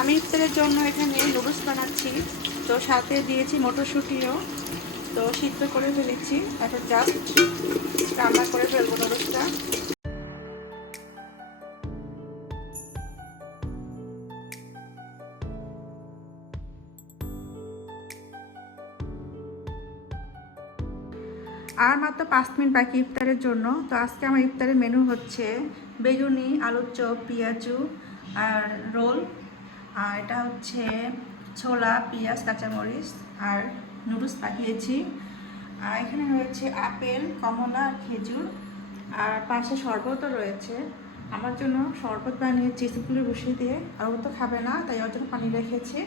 আমি ইফতারের জন্য এখানে নুডলস বানাচ্ছি। তো সাথে দিয়েছি মটরশুঁটিও। তো সিদ্ধ করে ফেলেছি, এখন জাস্ট রান্না করে ফেলবো নুডলসটা। আর মাত্র 5 মিনিট বাকি ইফতারের জন্য। তো আজকে আমার ইফতারের মেনু হচ্ছে বেগুনি, আলুর চপ, পেঁয়াজু আর রোল। আর এটা হচ্ছে ছোলা, পেঁয়াজ, কাঁচামরিচ আর নুডলস পাঠিয়েছি। আর এখানে রয়েছে আপেল, কমলা আর খেজুর। আর পাশে শরবতও রয়েছে। আমার জন্য শরবত বানিয়ে চিজগুলো বসিয়ে দিয়ে, আর ও তো খাবে না তাই ওর জন্য পানি রেখেছি।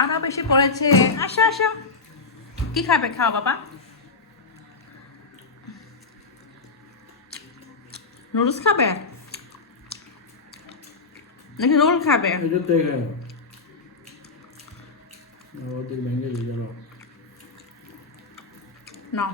আরো বেশি পড়েছে। আসো আসো, কি খাবে? খাও বাবা। নুডলস খাবে নাকি রোল খাবে? না,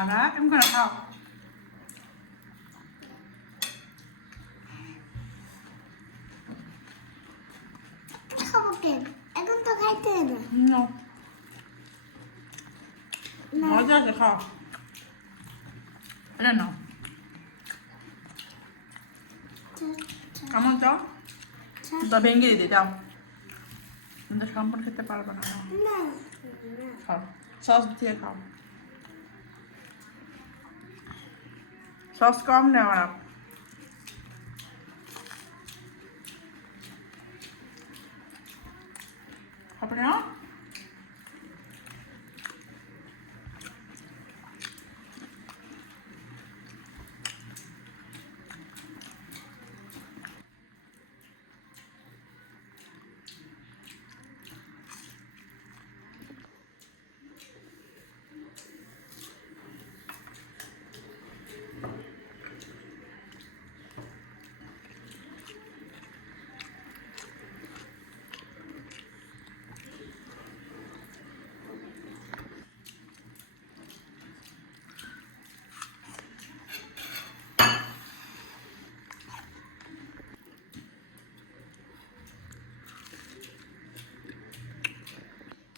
আরা কেমন করে খাও? এখন তো খাইতে না। মজা আছে, খাও। এটা নাও। কেমন চাও? তো ভেঙে দিতে যাও, কিন্তু সম্পূর্ণ খেতে পারবে না। খাও, সস দিয়ে খাও। সস কম নেওয়া। আপনি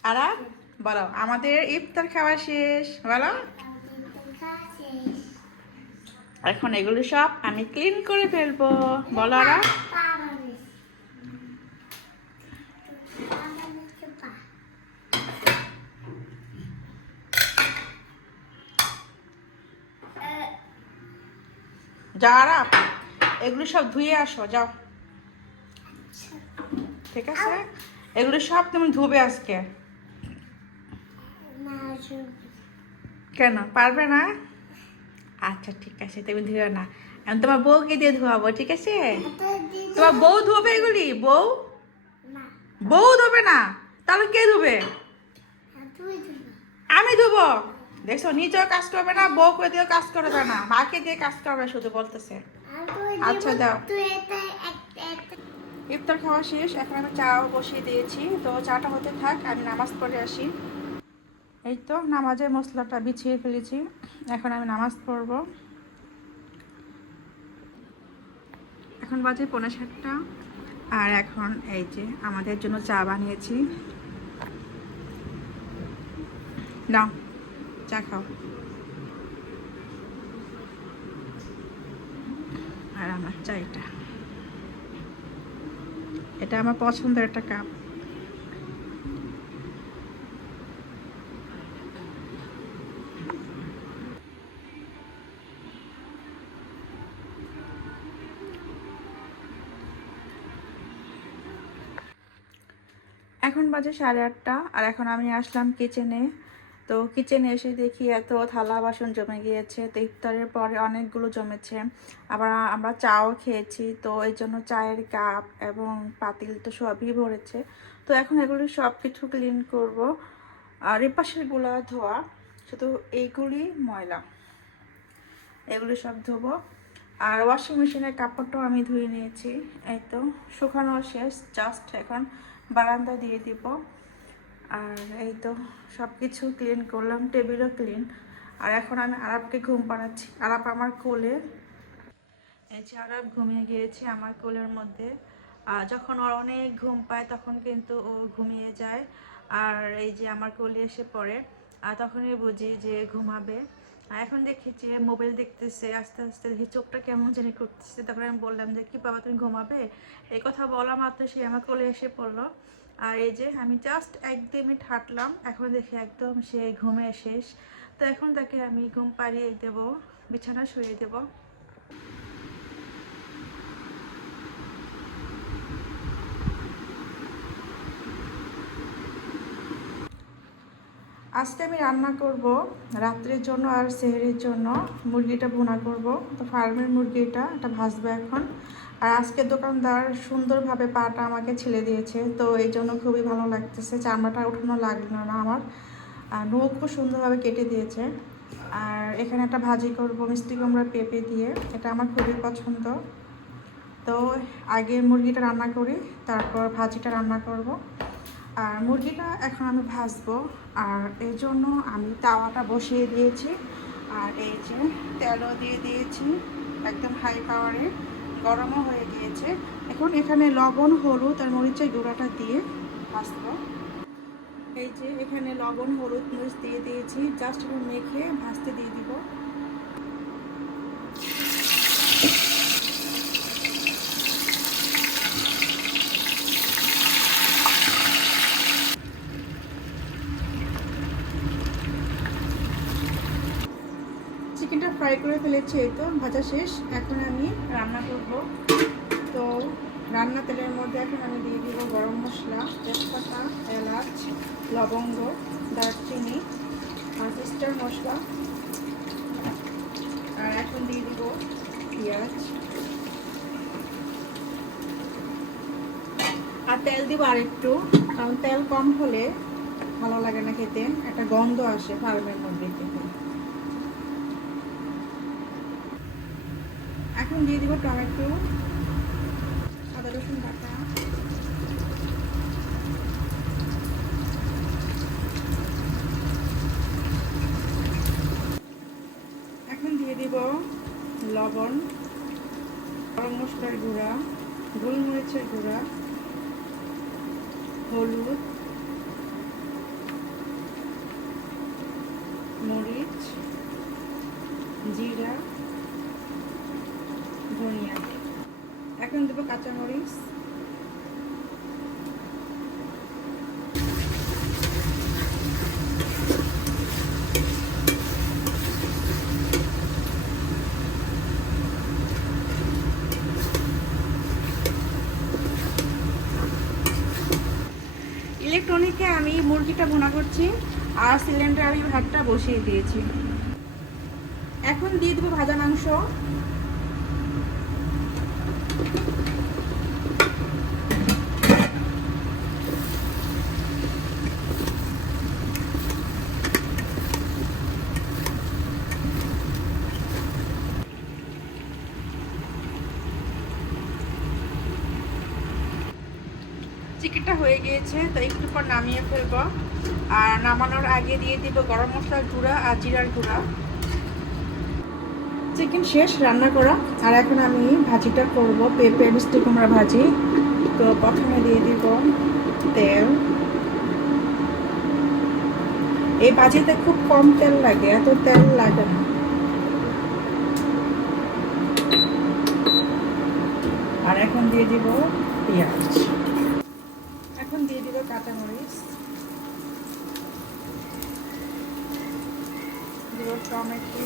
আরা বলো, আমাদের ইফতার খাওয়া শেষ। বলো, এখন এগুলো সব আমি ক্লিন করে ফেলবো। বলো আরা। যাও আরা, এগুলো সব ধুয়ে আসো, যাও। ঠিক আছে, এগুলো সব তুমি ধুবে আজকে। কেন পারবে না? আচ্ছা ঠিক আছে, তুমি ধুও না। আমি তোমার বউকে দিয়ে ধোয়াবো, ঠিক আছে? তোমার বউ ধোবে এগুলি? বউ বউ ধোবে না, তাহলে কে ধোবে? আমি ধোবো। দেখছো, নিজেও কাজ করবে না, বউকে দিয়েও কাজ করবে না, মাকে দিয়ে কাজ করবে শুধু, বলতেছে। আচ্ছা দাও। ইফতার খাওয়া শেষ, এখন আমি চাও বসিয়ে দিয়েছি। তো চাটা হতে থাক, আমি নামাজ পড়ে আসি। এই তো নামাজের মশলাটা বিছিয়ে ফেলেছি, এখন আমি নামাজ পড়ব। এখন বাজে 6:45। আর এখন এই যে আমাদের জন্য চা বানিয়েছি। নাও, চা খাও। আর আমার চাইটা, এটা আমার পছন্দের একটা কাপ। এখন বাজে 8:30, আর এখন আমি আসলাম কিচেনে। তো কিচেনে এসে দেখি এত থালা বাসন জমে গিয়েছে। তো ইফতারের পরে অনেকগুলো জমেছে। আবার আমরা চাও খেয়েছি, তো এই জন্য চায়ের কাপ এবং পাতিল তো সবই ভরেছে। তো এখন এগুলো সব কিছু ক্লিন করব। আর এ পাশেরগুলো ধোয়া, শুধু এইগুলি ময়লা, এগুলো সব ধোবো। আর ওয়াশিং মেশিনের কাপড়টাও আমি ধুয়ে নিয়েছি, এই তো শুকানো শেষ। জাস্ট এখন বারান্দা দিয়ে দিব। আর এই তো সব কিছু ক্লিন করলাম, টেবিলও ক্লিন। আর এখন আমি আরাবকে ঘুম পাড়াচ্ছি। আরাব আমার কোলে, এই যে আরাব ঘুমিয়ে গিয়েছে আমার কোলের মধ্যে। যখন ওর অনেক ঘুম পায় তখন কিন্তু ও ঘুমিয়ে যায়, আর এই যে আমার কোলে এসে পড়ে। আর তখনই বুঝি যে ঘুমাবে। আর এখন দেখি যে মোবাইল দেখতেছে, আস্তে আস্তে দেখি চোখটা কেমন জানি করতেছে। তখন আমি বললাম যে কি বাবা তুমি ঘুমাবে? এই কথা বলা মাত্র সে আমার কোলে এসে পড়লো। আর এই যে আমি জাস্ট 1-2 মিনিট হাঁটলাম, এখন দেখি একদম সে ঘুমে শেষ। তো এখন তাকে আমি ঘুম পাড়িয়ে দেবো, বিছানা শুয়ে দেবো। আজকে আমি রান্না করব রাত্রের জন্য আর সেহরির জন্য মুরগিটা ভুনা করব। তো ফার্মের মুরগিটা এটা ভাজবো এখন। আর আজকে দোকানদার সুন্দরভাবে পাটা আমাকে ছিলে দিয়েছে, তো এই জন্য খুবই ভালো লাগতেছে। চামড়াটা উঠানো লাগলো না আমার, আর নখও সুন্দরভাবে কেটে দিয়েছে। আর এখানে একটা ভাজি করব মিষ্টি কুমড়া পেঁপে দিয়ে, এটা আমার খুবই পছন্দ। তো আগে মুরগিটা রান্না করি, তারপর ভাজিটা রান্না করব। আর মুরগিটা এখন আমি ভাজবো, আর এই জন্য আমি তাওয়াটা বসিয়ে দিয়েছি। আর এই যে তেলও দিয়ে দিয়েছি, একদম হাই পাওয়ারে, গরমও হয়ে গিয়েছে। এখন এখানে লবণ, হলুদ আর মরিচের গুঁড়াটা দিয়ে ভাজবো। এই যে এখানে লবণ, হলুদ, মরিচ দিয়ে দিয়েছি, জাস্ট একটু মেখে ভাজতে দিয়ে দিব। চিকেনটা ফ্রাই করে ফেলেছি, এই তো ভাজা শেষ। এখন আমি রান্না করব। তো রান্না তেলের মধ্যে এখন আমি দিয়ে দিব গরম মশলা, তেজপাতা, এলাচ, লবঙ্গ, দারচিনি আর স্টার মশলা। আর এখন দিয়ে দিব পেঁয়াজ, আর তেল দিব আর একটু, কারণ তেল কম হলে ভালো লাগে না খেতে, একটা গন্ধ আসে ফার্মের মধ্যে থেকে। এখন দিয়ে দিব টমেটো, আদা রসুন বাটা, এখন দিয়ে দিব লবণ, গরম মশলার গুঁড়া, গোলমরিচের গুঁড়া, হলুদ, মরিচ, জিরা, ধনিয়া। এখন দেবো কাঁচামরিচ। ইলেকট্রনিকে আমি মুরগিটা ভুনা করছি, আর সিলিন্ডারে আমি ভাতটা বসিয়ে দিয়েছি। এখন দিয়ে দেবো ভাজা মাংস। চিকেনটা হয়ে গিয়েছে, তো একটু পর নামিয়ে ফেলবো। আর নামানোর আগে দিয়ে দিব গরম মশলার গুঁড়া আর জিরার গুঁড়া। চিকেন শেষ রান্না করা, আর এখন আমি ভাজিটা করব, পেঁপে মিষ্টি কুমড়া ভাজি। তো প্রথমে দিয়ে দিব তেল। এই ভাজিতে খুব কম তেল লাগে, এত তেল লাগে না। আর এখন দিয়ে দিব পেঁয়াজ, এখন দিয়ে দিব কাঁচামরিচ, দিব টমেটো,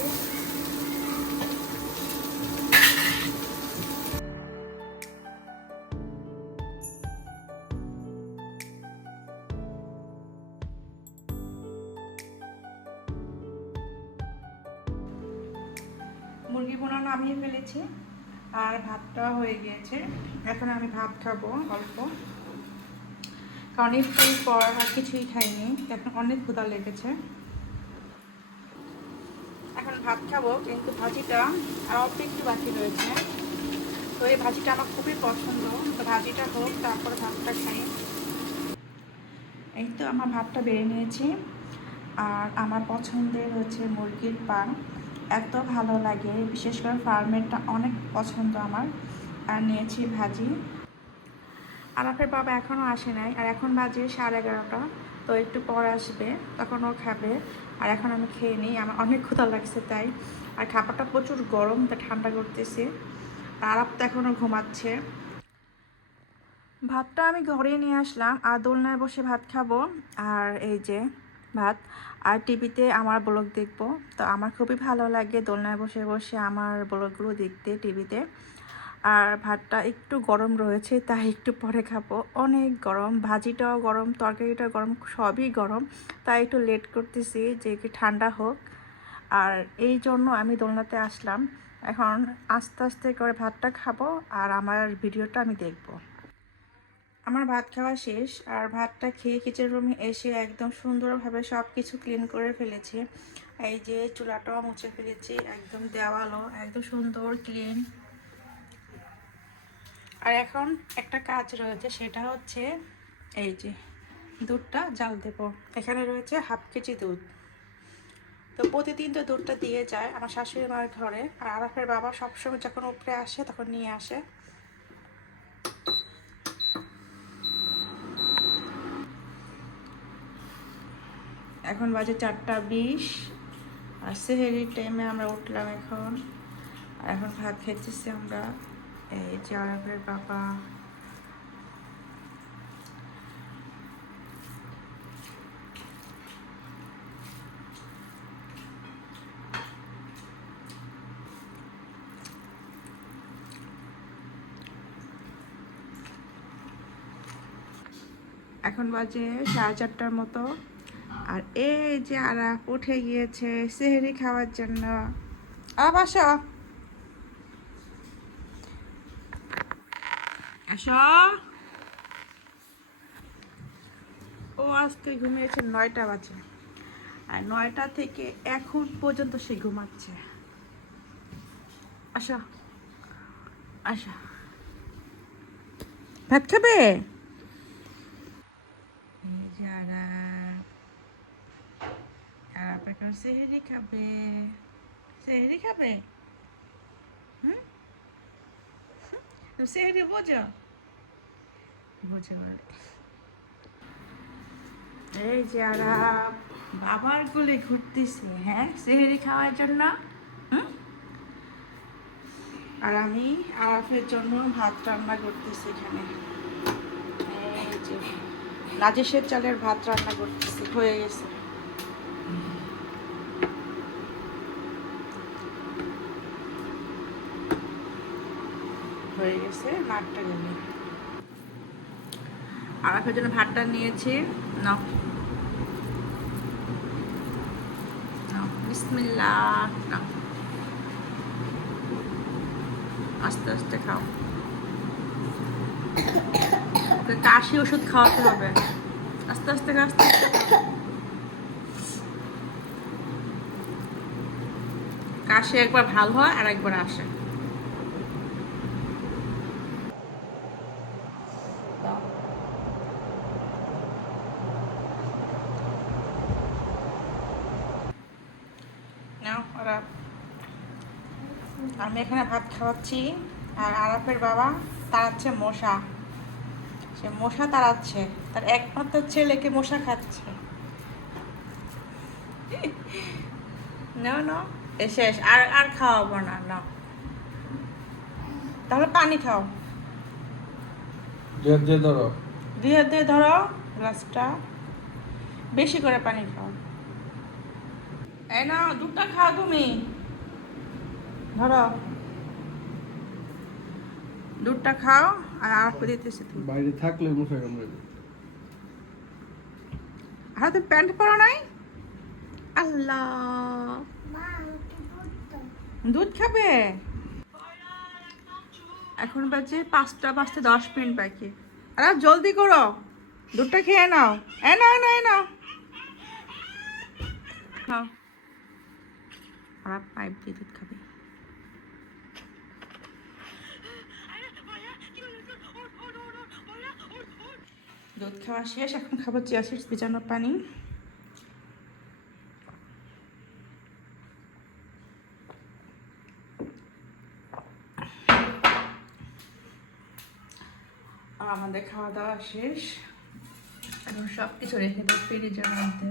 মুরগি বোনা নামিয়ে ফেলেছি আর ভাতটা হয়ে গিয়েছে। এখন আমি ভাত খাবো অল্প, কারণ ইফতারির পর আর কিছুই খাইনি, এখন অনেক ক্ষুধা লেগেছে। এখন ভাত খাবো, কিন্তু ভাজিটা আর অল্প একটু বাকি রয়েছে। তো এই ভাজিটা আমার খুবই পছন্দ, তো ভাজিটা হোক তারপর ভাতটা খাই। এই তো আমার ভাতটা বেড়ে নিয়েছি, আর আমার পছন্দের হচ্ছে মুরগির পান, এত ভালো লাগে, বিশেষ করে ফার্মেরটা অনেক পছন্দ আমার। আর নিয়েছি ভাজি। আরাফের বাবা এখনও আসে নাই, আর এখন বাজে 11:30, তো একটু পর আসবে, তখন ও খাবে। আর এখন আমি খেয়ে নিই, আমার অনেক ক্ষুধা লাগছে তাই। আর খাবারটা প্রচুর গরম, তা ঠান্ডা করতেছে। আর আরাফ তো এখনও ঘুমাচ্ছে। ভাতটা আমি ঘরে নিয়ে আসলাম, আর দোলনায় বসে ভাত খাবো। আর এই যে ভাত, আর টিভিতে আমার ব্লগ দেখবো। তো আমার খুবই ভালো লাগে দোলনায় বসে বসে আমার ব্লগগুলো দেখতে টিভিতে। আর ভাতটা একটু গরম রয়েছে, তাই একটু পরে খাবো। অনেক গরম, ভাজিটাও গরম, তরকারিটাও গরম, সবই গরম। তাই একটু লেট করতেছি যে একটু ঠান্ডা হোক। আর এই জন্য আমি দোলনাতে আসলাম। এখন আস্তে আস্তে করে ভাতটা খাবো, আর আমার ভিডিওটা আমি দেখবো। আমার ভাত খাওয়া শেষ, আর ভাতটা খেয়ে কিচেন রুমে এসে একদম সুন্দরভাবে সব কিছু ক্লিন করে ফেলেছি। এই যে চুলাটাও মুছে ফেলেছি, একদম দেওয়ালও একদম সুন্দর ক্লিন। আর এখন একটা কাজ রয়েছে, সেটা হচ্ছে এই যে দুধটা জাল দেবো। এখানে রয়েছে 1/2 কেজি দুধ। তো প্রতিদিন তো দুধটা দিয়ে যায় আমার শাশুড়ি মায়ের ঘরে, আর আরাফের বাবা সবসময় যখন উপরে আসে তখন নিয়ে আসে। এখন বাজে 4:20, আর সেহেরির টাইমে আমরা উঠলাম এখন। আর এখন ভাত খেতেছি আমরা। এই যে আরাফের বাবা, এখন বাজে 4:30 মতো। আর এই যে আরাফ উঠে গিয়েছে সেহেরি খাওয়ার জন্য। আরাফ আসো, আসো। ও আজকে ঘুমিয়েছে 9টা বাজে, আর 9টা থেকে এখন পর্যন্ত সে ঘুমাচ্ছে। আসো আসো, ভাত খাবে? এই যে আরাফ এখন সেহেরি খাবে। সেহেরি খাবে? হুম, সেহেরি বোঝো? বোঝো বলে। এই যে আরাফ বাবার কোলে ঘুরতেছে, হ্যাঁ, সেহেরি খাওয়ার জন্য। হুম, আর আমি আরাফের জন্য ভাত রান্না করতেছি এখানে। এই যে নাজিসের চালের ভাত রান্না করতেছি, হয়ে গেছে। হয়ে গেছে, ভাতটা গেলে আরাফের জন্য ভাতটা নিয়েছি। নাও নাও, বিসমিল্লাহ, নাও, আস্তে আস্তে খাও। ওকে কাশি ওষুধ খাওয়াতে হবে, আস্তে আস্তে খাও, আস্তে আস্তে খাও। কাশি একবার ভালো হয় আর একবার আসে। নাও আরাফ, আমি এখানে ভাত খাওয়াচ্ছি, আর আরাফের বাবা তাড়াচ্ছে মশা। সে মশা তাড়াচ্ছে, তার একমাত্র ছেলেকে মশা খাচ্ছে। না না, শেষ, আর আর খাওয়াবো না, না। তাহলে পানি খাও, ধরো। 2 হাত দিয়ে ধরো গ্লাসটা, বেশি করে পানি খাও। এই না, দুধটা খাও তুমি, ধরো দুধটা খাও। আর আর দিতেছি তুমি, বাইরে থাকলে মশা কামড়াবে। আর তুমি প্যান্ট পরো নাই? আল্লাহ, মা আমাকে পড়তো। দুধ খাবে? এখন বাজে 5:10 বাকি। আর জলদি করো, দুধটা খেয়ে নাও। এ নাও এ নাও এ নাও, খাও। আর পাইপ দিয়ে দুধ খাবে। দুধ খাওয়া শেষ, এখন খাবো চিয়া সিডস ভিজানো পানি। আর আমাদের খাওয়া দাওয়া শেষ, এখন সব কিছু রেখে দেয় ফ্রিজের মধ্যে।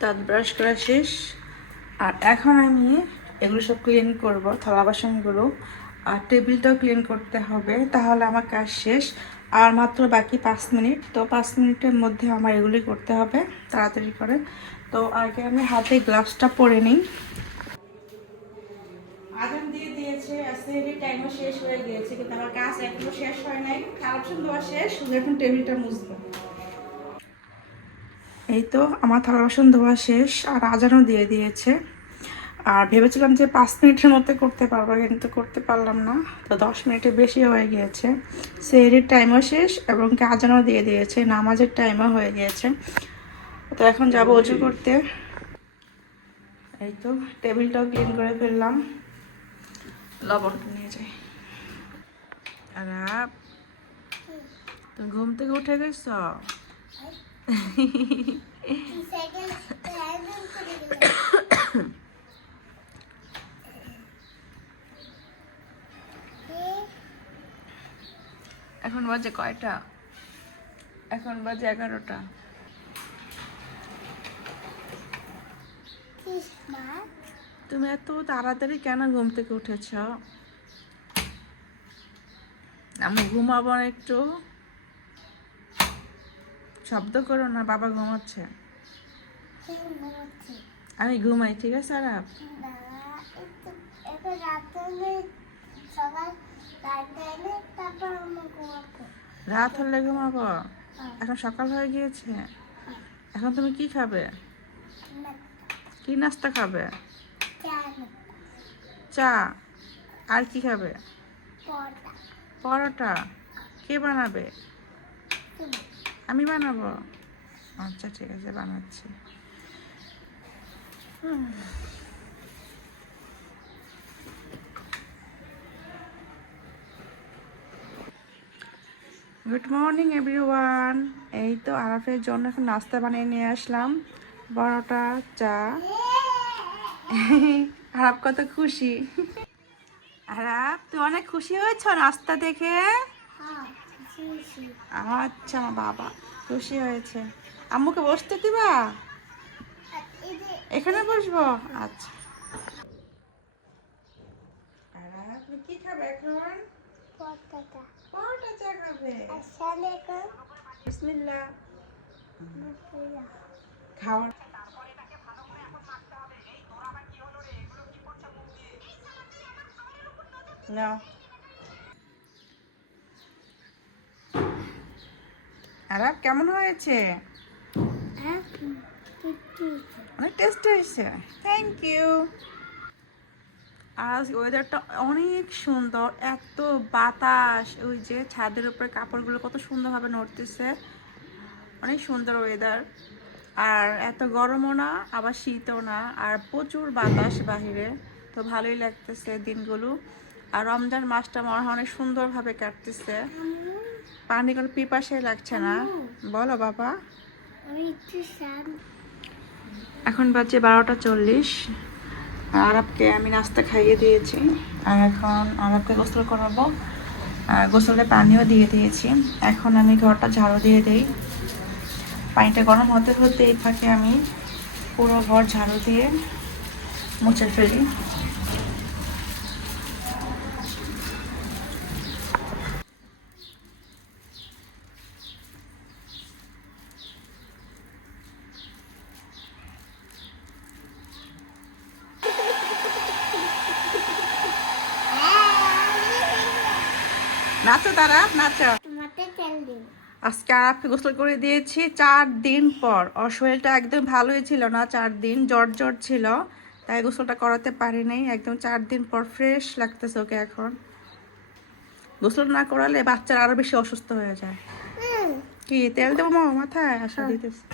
দাঁত ব্রাশ করা শেষ, আর এখন আমি এগুলো সব ক্লিন করব, থালা বাসনগুলো, আর টেবিলটাও ক্লিন করতে হবে, তাহলে আমার কাজ শেষ। আর মাত্র বাকি 5 মিনিট, তো 5 মিনিটের মধ্যে আমার এগুলি করতে হবে তাড়াতাড়ি করে। তো আগে আমি হাতে গ্লাভসটা পরে নিই। আজান দিয়ে দিয়েছে, আসলে টাইমও শেষ হয়ে গিয়েছে, কিন্তু আমার কাজ এখনো শেষ হয় নাই। থালা বাসন ধোয়া শেষ, শুধু এখন টেবিলটা মুছবো। এই তো আমার থালা বাসন ধোয়া শেষ, আর আজানও দিয়ে দিয়েছে। আর ভেবেছিলাম যে 5 মিনিটের মধ্যে করতে পারবো, কিন্তু করতে পারলাম না। তো 10 মিনিটের বেশি হয়ে গিয়েছে। সেহরির টাইমও শেষ এবং আজানও দিয়ে দিয়েছে, নামাজের টাইমও হয়ে গিয়েছে। তো এখন যাব অজু করতে। এই তো টেবিলটাও ক্লিন করে ফেললাম, লবণটা নিয়ে যাই। আর তুমি ঘুম থেকে উঠে গেছ? এখন বাজে কয়টা? এখন বাজে 11টা। তুমি এত তাড়াতাড়ি কেন ঘুম থেকে উঠেছ? আমি ঘুমাবো না একটু? শব্দ করো না, বাবা ঘুমাচ্ছে। আমি ঘুমাই, ঠিক আছে? আরাপ, রাত হলে ঘুমাবো? এখন সকাল হয়ে গিয়েছে। এখন তুমি কি খাবে? কি নাস্তা খাবে? চা। আর কি খাবে? পরোটা। কে বানাবে? আমি বানাবো? আচ্ছা ঠিক আছে, বানাচ্ছি। Good morning everyone. এই তো আরাফের জন্য এখন নাস্তা বানিয়ে নিয়ে আসলাম, পরোটা, চা। আরাফ কত খুশি। আরাফ, তুমি অনেক খুশি হয়েছ নাস্তা দেখে? আচ্ছা, আমার বাবা খুশি হয়েছে। আম্মুকে বসতে দিবা? এখানে বসবো? আচ্ছা। আরাফ, তুমি কি খাবে এখন? পরোটা, চা খাবে? বিসমিল্লাহ। খাওয়ার না। আরাফ, কেমন হয়েছে? অনেক টেস্টি হয়েছে, থ্যাংক ইউ। আজ ওয়েদারটা অনেক সুন্দর, এত বাতাস, ওই যে ছাদের উপরে কাপড়গুলো কত সুন্দরভাবে নড়তেছে, অনেক সুন্দর ওয়েদার। আর এত গরমও না, আবার শীতও না, আর প্রচুর বাতাস বাহিরে, তো ভালোই লাগতেছে দিনগুলো। আর রমজান মাসটা মনে হয় অনেক সুন্দরভাবে কাটতেছে, পানি কোনো পিপাসাই লাগছে না। বলো বাবা। এখন বাজে 12:40। আরবকে আমি নাস্তা খাইয়ে দিয়েছি, আর এখন আরবকে গোসল করাবো, আর গোসলে পানিও দিয়ে দিয়েছি। এখন আমি ঘরটা ঝাড়ু দিয়ে দিই, পানিটা গরম হতে হতে এই ফাঁকে আমি পুরো ঘর ঝাড়ু দিয়ে মুছে ফেলি। নাচো তারা, নাচো। মাথায় তেল দিন। আজকে আরাফকে গোসল করে দিয়েছি 4 দিন পর। ওর শরীরটা একদম ভালোই ছিল না, 4 দিন জ্বর জ্বর ছিল, তাই গোসলটা করাতে পারি নাই। একদম 4 দিন পর ফ্রেশ লাগতেছে ওকে এখন। গোসল না করালে বাচ্চারা আরো বেশি অসুস্থ হয়ে যায়। কি তেল দেবো মাথায়? আসা দিতেছে।